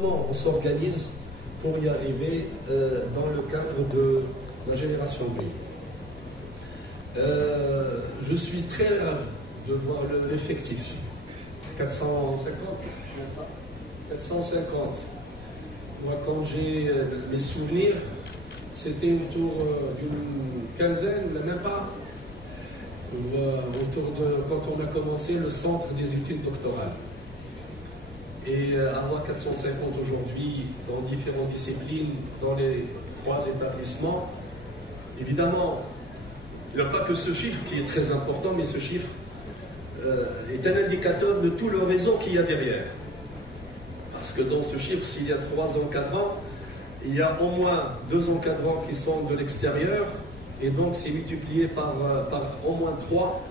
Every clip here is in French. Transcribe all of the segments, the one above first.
comment on s'organise pour y arriver dans le cadre de la génération Green. Je suis très ravi de voir l'effectif. 450. Moi, quand j'ai mes souvenirs, c'était autour d'une quinzaine, même pas, autour de quand on a commencé le centre des études doctorales. Et avoir 450 aujourd'hui dans différentes disciplines, dans les 3 établissements, évidemment, il n'y a pas que ce chiffre qui est très important, mais ce chiffre est un indicateur de tout le réseau qu'il y a derrière. Parce que dans ce chiffre, s'il y a 3 encadrants, il y a au moins 2 encadrants qui sont de l'extérieur, et donc c'est multiplié par au moins 3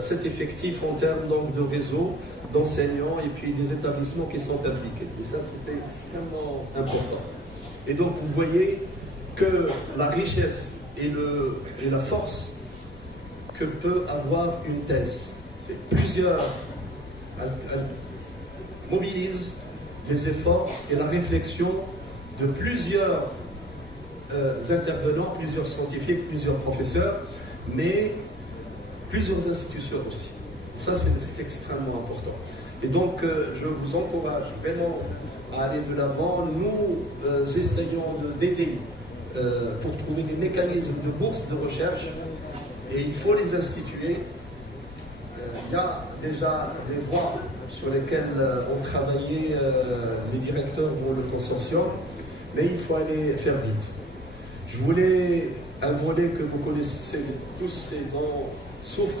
cet effectif en termes donc, de réseau, d'enseignants et puis des établissements qui sont impliqués. Et ça, c'était extrêmement important. Et donc, vous voyez que la richesse et la force que peut avoir une thèse, c'est plusieurs mobilisent les efforts et la réflexion de plusieurs intervenants, plusieurs scientifiques, plusieurs professeurs, mais plusieurs institutions aussi. Ça, c'est extrêmement important. Et donc, je vous encourage vraiment à aller de l'avant. Nous essayons d'aider pour trouver des mécanismes de bourse de recherche, et il faut les instituer. Il y a déjà des voies sur lesquelles ont travaillé les directeurs ou le consortium, mais il faut aller faire vite. Je voulais un volet que vous connaissez tous, c'est dont souffrent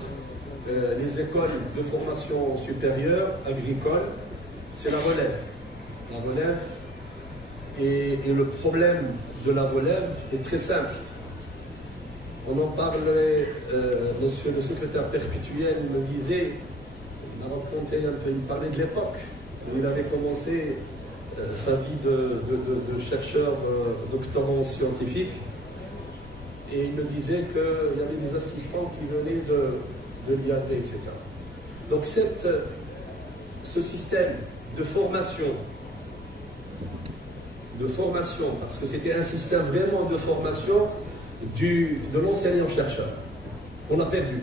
les écoles de formation supérieure, agricole, c'est la relève. La relève, et le problème de la relève est très simple. On en parlait, monsieur le secrétaire perpétuel me disait, il m'a raconté un peu, il parlait de l'époque où il avait commencé sa vie de chercheur doctorant scientifique, et il me disait qu'il y avait des assistants qui venaient de l'IAD, etc. Donc ce système de formation, parce que c'était un système vraiment de formation de l'enseignant-chercheur, on a perdu.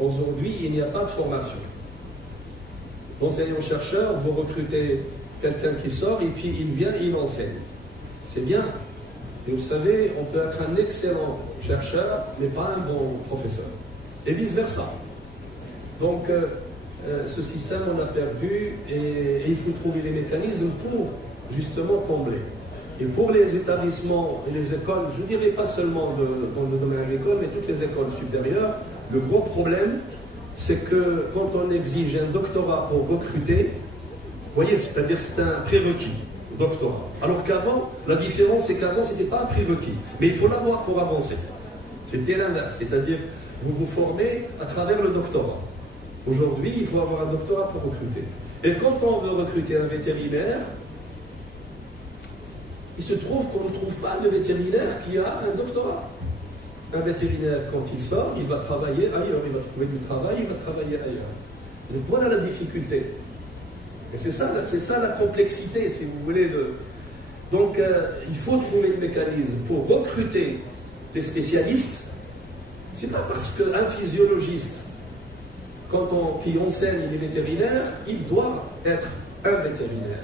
Aujourd'hui, il n'y a pas de formation. L'enseignant-chercheur, vous recrutez quelqu'un qui sort et puis il vient et il enseigne. C'est bien. Et vous savez, on peut être un excellent chercheur, mais pas un bon professeur. Et vice-versa. Donc, ce système, on l'a perdu, et il faut trouver des mécanismes pour, justement, combler. Et pour les établissements et les écoles, je ne dirais pas seulement dans le domaine agricole, mais toutes les écoles supérieures, le gros problème, c'est que quand on exige un doctorat pour recruter, vous voyez, c'est-à-dire que c'est un prérequis, doctorat. Alors qu'avant, la différence, c'est qu'avant, ce n'était pas un prérequis. Mais il faut l'avoir pour avancer. C'était l'inverse, c'est-à-dire vous vous formez à travers le doctorat. Aujourd'hui, il faut avoir un doctorat pour recruter. Et quand on veut recruter un vétérinaire, il se trouve qu'on ne trouve pas de vétérinaire qui a un doctorat. Un vétérinaire, quand il sort, il va travailler ailleurs, il va trouver du travail, il va travailler ailleurs. Donc voilà la difficulté. Et c'est ça la complexité, si vous voulez. Donc, il faut trouver le mécanisme pour recruter des spécialistes. C'est pas parce qu'un physiologiste, qui enseigne les vétérinaires, il doit être un vétérinaire.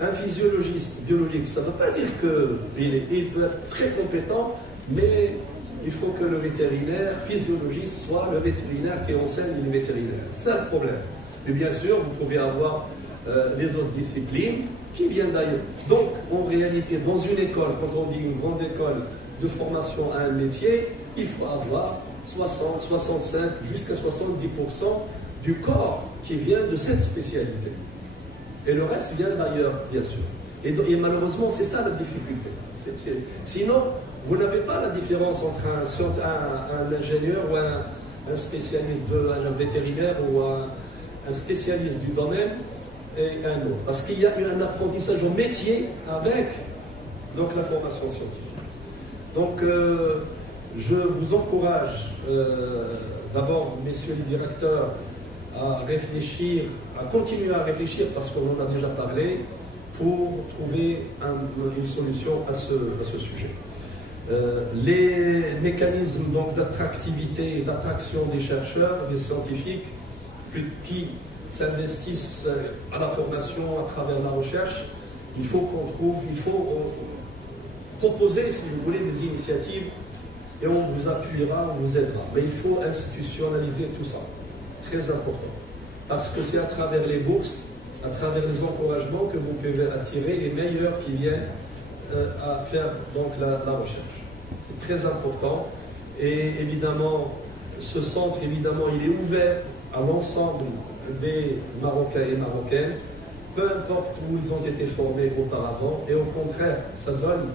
Un physiologiste biologique, ça ne veut pas dire qu'il doit être très compétent, mais il faut que le vétérinaire physiologiste soit le vétérinaire qui enseigne les vétérinaires. C'est ça le problème. Mais bien sûr, vous pouvez avoir les autres disciplines qui viennent d'ailleurs. Donc, en réalité, dans une école, quand on dit une grande école de formation à un métier, il faut avoir 60, 65, jusqu'à 70% du corps qui vient de cette spécialité. Et le reste vient d'ailleurs, bien sûr. Et malheureusement, c'est ça la difficulté. Sinon, vous n'avez pas la différence entre un ingénieur ou un spécialiste, un vétérinaire ou un spécialiste du domaine et un autre. Parce qu'il y a un apprentissage au métier avec donc, la formation scientifique. Donc, je vous encourage d'abord, messieurs les directeurs, à réfléchir, à continuer à réfléchir, parce qu'on en a déjà parlé, pour trouver une solution à ce sujet. Les mécanismes d'attractivité et d'attraction des chercheurs, des scientifiques qui s'investissent à la formation à travers la recherche, il faut proposer, si vous voulez, des initiatives et on vous appuiera, on vous aidera. Mais il faut institutionnaliser tout ça, très important. Parce que c'est à travers les bourses, à travers les encouragements que vous pouvez attirer les meilleurs qui viennent à faire donc la recherche. C'est très important. Et évidemment, ce centre, évidemment, il est ouvert à l'ensemble des Marocains et Marocaines, peu importe où ils ont été formés auparavant. Et au contraire, ça donne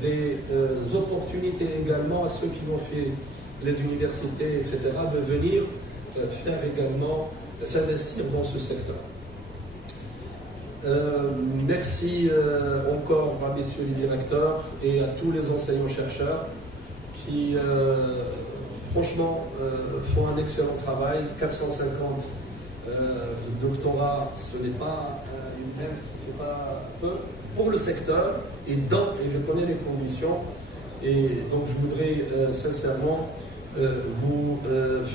des opportunités également à ceux qui ont fait les universités, etc., de venir faire également, s'investir dans ce secteur. Merci encore à messieurs les directeurs et à tous les enseignants-chercheurs qui, franchement, font un excellent travail. 450 doctorats, ce n'est pas c'est pas peu pour le secteur et je connais les conditions et donc je voudrais sincèrement vous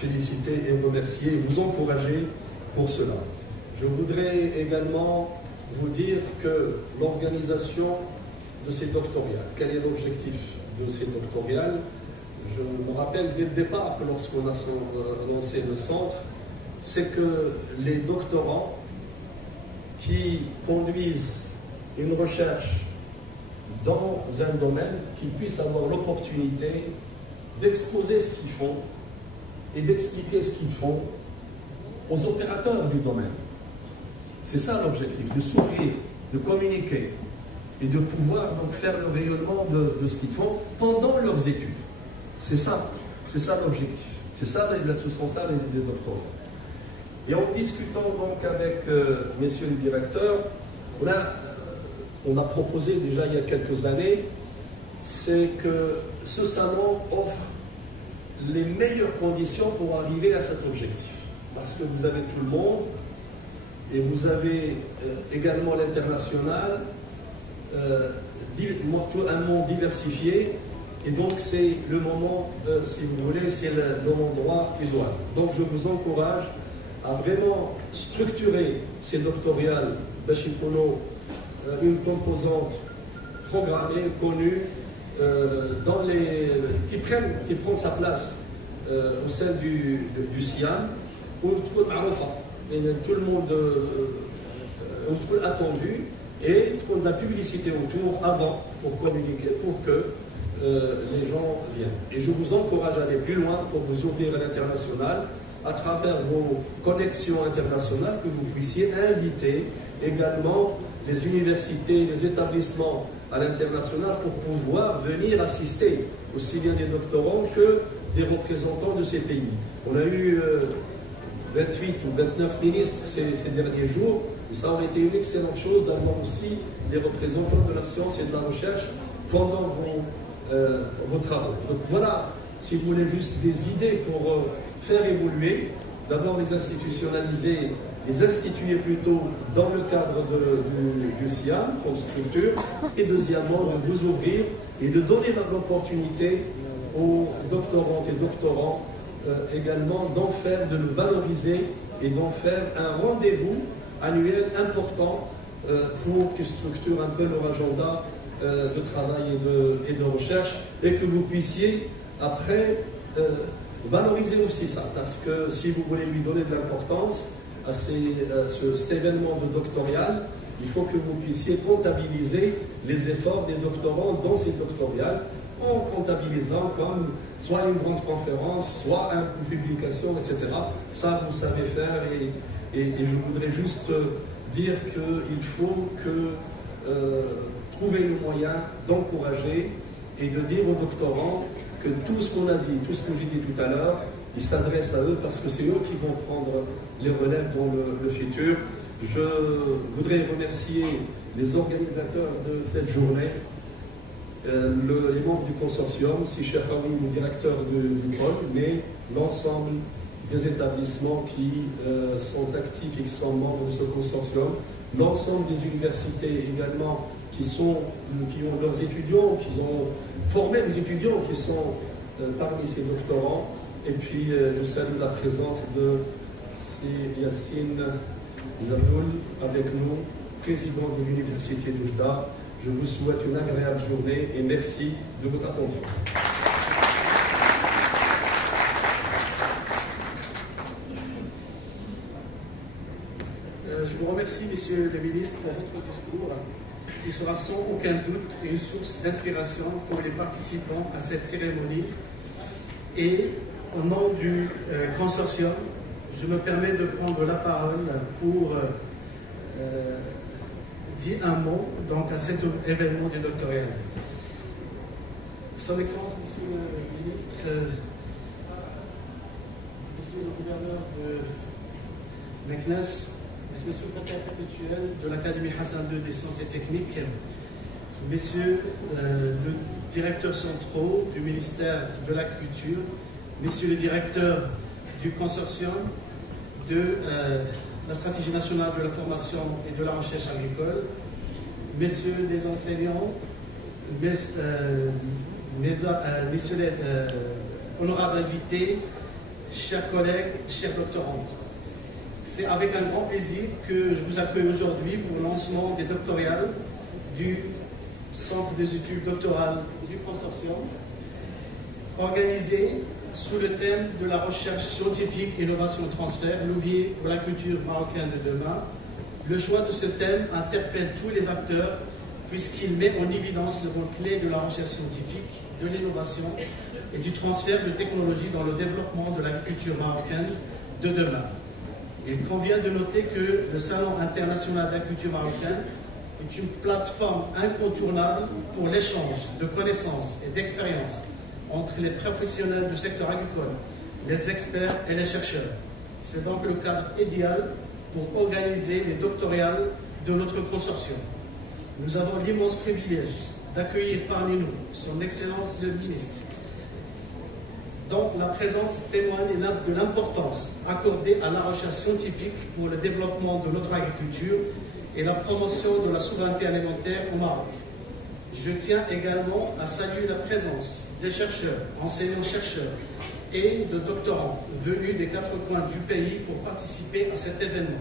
féliciter et vous remercier et vous encourager pour cela. Je voudrais également vous dire que l'organisation de ces doctorales, quel est l'objectif de ces doctorales? Je me rappelle dès le départ que lorsqu'on a lancé le centre, c'est que les doctorants qui conduisent une recherche dans un domaine, qu'ils puissent avoir l'opportunité d'exposer ce qu'ils font et d'expliquer ce qu'ils font aux opérateurs du domaine. C'est ça l'objectif, de s'ouvrir, de communiquer et de pouvoir donc faire le rayonnement de ce qu'ils font pendant leurs études. C'est ça l'objectif. Ce sont ça les doctorats. Et en discutant donc avec messieurs les directeurs, on a proposé déjà il y a quelques années, c'est que ce salon offre les meilleures conditions pour arriver à cet objectif. Parce que vous avez tout le monde, et vous avez également l'international, un monde diversifié, et donc c'est le moment, si vous voulez, c'est l'endroit idoine. Donc je vous encourage à vraiment structurer ces doctorales Bachikono, une composante programmée, connue, qui prend sa place au sein du SIAM, où tout le monde attendu, et de la publicité autour avant pour communiquer, pour que les gens viennent. Et je vous encourage à aller plus loin pour vous ouvrir à l'international, à travers vos connexions internationales, que vous puissiez inviter également les universités, les établissements à l'international pour pouvoir venir assister aussi bien des doctorants que des représentants de ces pays. On a eu 28 ou 29 ministres ces derniers jours, et ça aurait été une excellente chose d'avoir aussi les représentants de la science et de la recherche pendant vos travaux. Donc voilà, si vous voulez juste des idées pour faire évoluer, d'abord les institutionnaliser, les instituer plutôt dans le cadre du SIAM comme structure, et deuxièmement de vous ouvrir et de donner l'opportunité aux doctorantes et doctorants également d'en faire, de le valoriser et d'en faire un rendez-vous annuel important pour qu'ils structurent un peu leur agenda de travail et de recherche, et que vous puissiez après valoriser aussi ça, parce que si vous voulez lui donner de l'importance à cet événement de doctoral, il faut que vous puissiez comptabiliser les efforts des doctorants dans ces doctorales, en comptabilisant comme soit une grande conférence, soit une publication, etc. Ça, vous savez faire, et je voudrais juste dire qu'il faut trouver le moyen d'encourager et de dire aux doctorants que tout ce qu'on a dit, tout ce que j'ai dit tout à l'heure, il s'adresse à eux parce que c'est eux qui vont prendre les relèves dans le futur. Je voudrais remercier les organisateurs de cette journée, les membres du consortium, si Cheikh Aoui, le directeur du pôle, mais l'ensemble des établissements qui sont actifs et qui sont membres de ce consortium. l'ensemble des universités également qui ont leurs étudiants, qui ont formé des étudiants qui sont parmi ces doctorants. Et puis je salue la présence de Yassine Zamoul avec nous, président de l'Université d'Oujda. Je vous souhaite une agréable journée et merci de votre attention. Je vous remercie, Monsieur le Ministre, pour votre discours, qui sera sans aucun doute une source d'inspiration pour les participants à cette cérémonie. Et au nom du consortium, je me permets de prendre la parole pour dire un mot donc, à cet événement du doctorat. Son Excellence, Monsieur le Ministre, Monsieur le gouverneur de Meknes, Monsieur le secrétaire perpétuel de l'Académie Hassan II des sciences et techniques, Messieurs le directeur central du ministère de la Culture, Messieurs les directeurs du consortium de la stratégie nationale de la formation et de la recherche agricole, Messieurs les enseignants, Messieurs les honorables invités, chers collègues, chers doctorantes. C'est avec un grand plaisir que je vous accueille aujourd'hui pour le lancement des doctorales du Centre des études doctorales du consortium, organisé sous le thème de la recherche scientifique, innovation et transfert, levier pour la culture marocaine de demain. Le choix de ce thème interpelle tous les acteurs puisqu'il met en évidence le rôle clé de la recherche scientifique, de l'innovation et du transfert de technologies dans le développement de l'agriculture marocaine de demain. Il convient de noter que le Salon international de la culture marocaine est une plateforme incontournable pour l'échange de connaissances et d'expériences entre les professionnels du secteur agricole, les experts et les chercheurs. C'est donc le cadre idéal pour organiser les doctorales de notre consortium. Nous avons l'immense privilège d'accueillir parmi nous son Excellence le Ministre, dont la présence témoigne de l'importance accordée à la recherche scientifique pour le développement de notre agriculture et la promotion de la souveraineté alimentaire au Maroc. Je tiens également à saluer la présence des chercheurs, enseignants-chercheurs et de doctorants venus des 4 coins du pays pour participer à cet événement.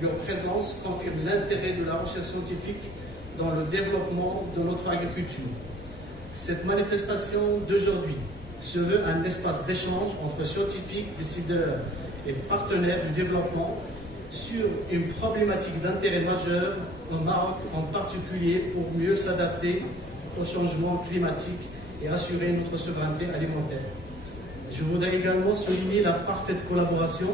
Leur présence confirme l'intérêt de la recherche scientifique dans le développement de notre agriculture. Cette manifestation d'aujourd'hui se veut un espace d'échange entre scientifiques, décideurs et partenaires du développement sur une problématique d'intérêt majeur au Maroc en particulier pour mieux s'adapter au changement climatique et assurer notre souveraineté alimentaire. Je voudrais également souligner la parfaite collaboration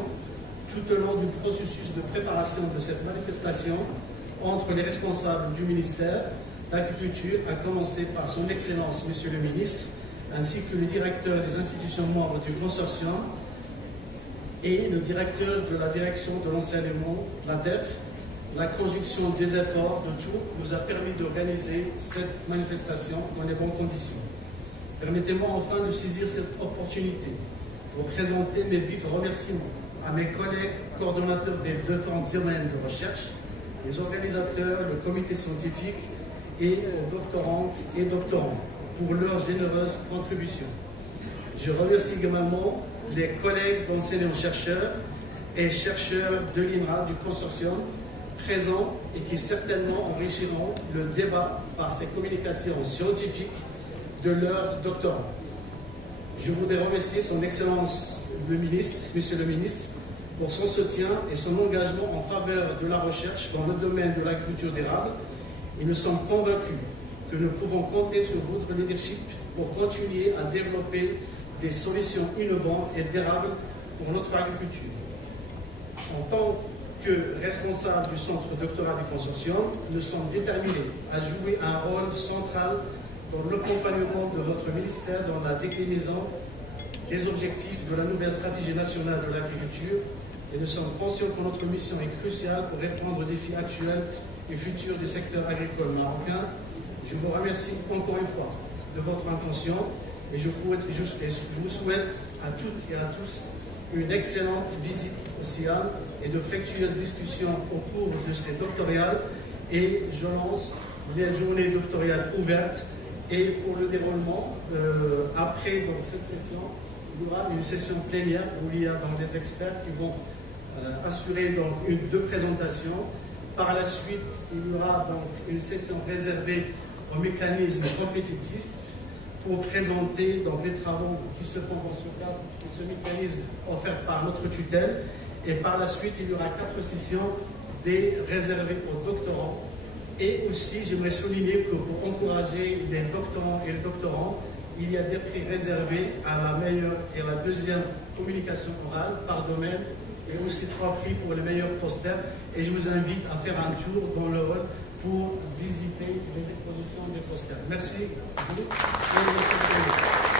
tout au long du processus de préparation de cette manifestation entre les responsables du ministère de l'Agriculture, à commencer par son Excellence, Monsieur le Ministre, ainsi que le directeur des institutions membres du consortium et le directeur de la direction de l'enseignement, la DEF. La conjonction des efforts de tout nous a permis d'organiser cette manifestation dans les bonnes conditions. Permettez-moi enfin de saisir cette opportunité pour présenter mes vifs remerciements à mes collègues coordonnateurs des différents domaines de recherche, les organisateurs, le comité scientifique et aux doctorantes et doctorants pour leur généreuse contribution. Je remercie également les collègues d'enseignants-chercheurs et chercheurs de l'INRA du consortium présents et qui certainement enrichiront le débat par ces communications scientifiques de leurs doctorants. Je voudrais remercier son Excellence le Ministre, Monsieur le Ministre, pour son soutien et son engagement en faveur de la recherche dans le domaine de l'agriculture d'érable. Et nous sommes convaincus que nous pouvons compter sur votre leadership pour continuer à développer des solutions innovantes et durables pour notre agriculture. En tant que responsables du centre doctoral du consortium, nous sommes déterminés à jouer un rôle central dans l'accompagnement de votre ministère dans la déclinaison des objectifs de la nouvelle stratégie nationale de l'agriculture et nous sommes conscients que notre mission est cruciale pour répondre aux défis actuels et futurs du secteur agricole marocain. Je vous remercie encore une fois de votre intention et je vous souhaite à toutes et à tous une excellente visite au Siam et de fructueuses discussions au cours de ces doctorales. Et je lance les journées doctorales ouvertes. Et pour le déroulement, après donc, cette session, il y aura une session plénière où il y a donc, des experts qui vont assurer donc, deux présentations. Par la suite, il y aura donc une session réservée au mécanisme compétitif pour présenter donc, les travaux qui se font dans ce mécanisme offert par notre tutelle. Et par la suite, il y aura 4 sessions réservées aux doctorants. Et aussi, j'aimerais souligner que pour encourager les doctorants et les doctorants, il y a des prix réservés à la meilleure et à la deuxième communication orale par domaine, et aussi 3 prix pour les meilleurs posters. Et je vous invite à faire un tour dans le hall pour visiter les expositions des posters. Merci à vous.